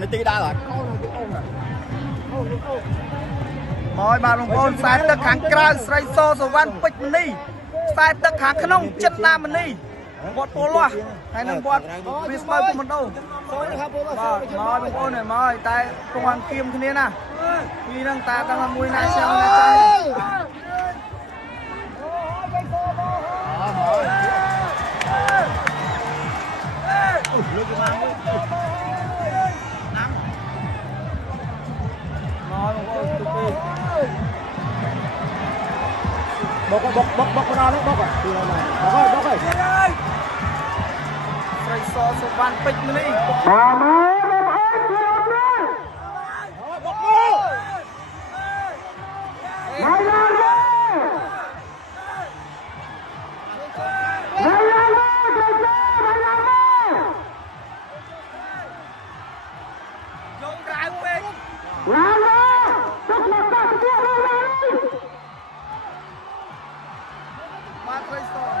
នៅទីដែរហើយមកបាទបងប្អូនខ្សែទឹកខាងក្រៅស្រីសសវណ្ណពេជ្រមនីខ្សែទឹកខាងក្នុងចិនណាមនីវត្តពលលាស់ហើយនឹងវត្តវាស្មៅគុំមណ្ឌលបាទមកបងប្អូនមកតែពងអង្គៀមគ្នាណាពីនឹងតាតាមួយណាចាំណាចាបកដល់នោះបកទីណាបកហើយស្រីសសវណ្ណពេជ្រមនីបាទស្រីស